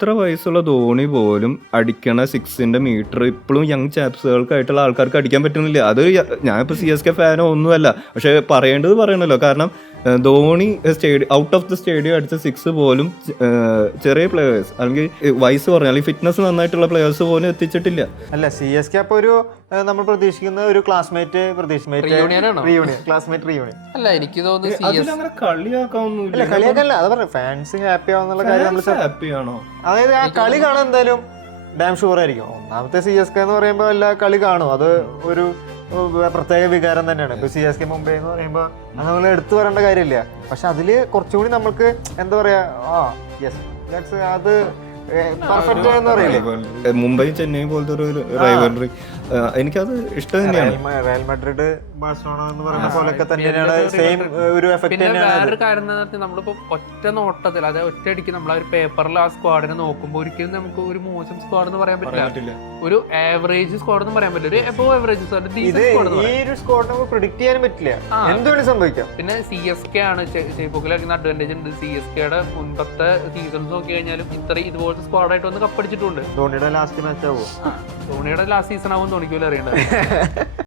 ഇത്ര വയസ്സുള്ള ധോണി പോലും അടിക്കണ സിക്സിന്റെ മീറ്റർ ഇപ്പോഴും യങ് ചാപ്സുകൾക്കായിട്ടുള്ള ആൾക്കാർക്ക് അടിക്കാൻ പറ്റുന്നില്ല. അത് ഞാനിപ്പോൾ CSK ഫാനോ ഒന്നുമല്ല, പക്ഷെ പറയേണ്ടത് പറയണല്ലോ. കാരണം Dhoni out of the stadium അടിച്ച സിക്സ് പോലും ചെറിയ പ്ലേയേഴ്സ് അല്ലെങ്കിൽ വയസ്സ് പറഞ്ഞ അല്ലെങ്കിൽ ഫിറ്റ്നസ് നന്നായിട്ടുള്ള പ്ലേയേഴ്സ് പോലും എത്തിച്ചിട്ടില്ല. അല്ല CSK അപ്പൊ ഒരു നമ്മൾ പ്രതീക്ഷിക്കുന്ന ഒരു ക്ലാസ്മേറ്റ് ക്ലാസ്മേറ്റ് റീയൂണിയൻ അല്ല, എനിക്ക് തോന്നുന്നു അതിലങ്ങനെ കളിയാക്കാവുന്നില്ല. കളിയാക്കല്ല, അത് പറഞ്ഞു ഫാൻസ് ഹാപ്പി ആവുന്നുള്ള കാര്യം നമ്മൾ ഹാപ്പിയാണോ? അതായത് ആ കളി കാണാൻ എന്തായാലും ഡാം ഷുവർ ആയിരിക്കും. ഒന്നാമത്തെ CSK എന്ന് പറയുമ്പോൾ എല്ലാ കളി കാണും, അത് ഒരു പ്രത്യേക വികാരം തന്നെയാണ്. ഇപ്പൊ CSK മുംബൈ എന്ന് പറയുമ്പോൾ അത് നമ്മൾ എടുത്തു പറയേണ്ട കാര്യമില്ല. പക്ഷെ അതില് കുറച്ചുകൂടി നമുക്ക് എന്താ പറയാ, അത് പെർഫെക്റ്റ് എന്ന് പറയില്ലേ, മുംബൈ ചെന്നൈ പോലത്തെ ഒരു റൈവലറി എനിക്കത് ഇഷ്ടം തന്നെയാണ്. റയൽ മാഡ്രിഡ് ബാഴ്സലോണ എന്ന് പറയുന്ന പോലൊക്കെ തന്നെയാണ്, സെയിം ഒരു എഫക്ട് തന്നെയാണ്. വേറൊരു കാര്യം എന്താ പറഞ്ഞാൽ നമ്മളിപ്പോ ഒറ്റ നോട്ടത്തിൽ, അതായത് ഒറ്റയടിക്ക് നമ്മൾ ആ ഒരു പേപ്പറിൽ ആ സ്ക്വാഡിനെ നോക്കുമ്പോൾ ഒരിക്കലും നമുക്ക് ഒരു മോശം സ്ക്വാഡ് എന്ന് പറയാൻ പറ്റില്ല, ഒരു ആവറേജ് സ്ക്വാഡ് എന്ന് പറയാൻ പറ്റില്ല, ഒരു എബോവ് ആവറേജ് ഈ ഒരു സ്ക്വാഡ് നമുക്ക് പ്രിഡിക്ട് ചെയ്യാൻ പറ്റില്ല, എന്തുകൊണ്ട് സംഭവിക്കാം. പിന്നെ CSK ആണ് ചെയ്പ്പോക്കിലായിരിക്കുന്ന അഡ്വാൻറ്റേജ് ഉണ്ട്. CSKയുടെ മുൻപത്തെ സീസൺസ് നോക്കി കഴിഞ്ഞാലും ഇതുപോലത്തെ സ്ക്വാഡായിട്ട് വന്ന് കപ്പടിച്ചിട്ടുണ്ട്. ധോണിയുടെ ലാസ്റ്റ് മാച്ച് ആവുമോ? ധോണിയുടെ ലാസ്റ്റ് സീസൺ ആവും തോന്നിക്കൂല അറിയേണ്ടത്.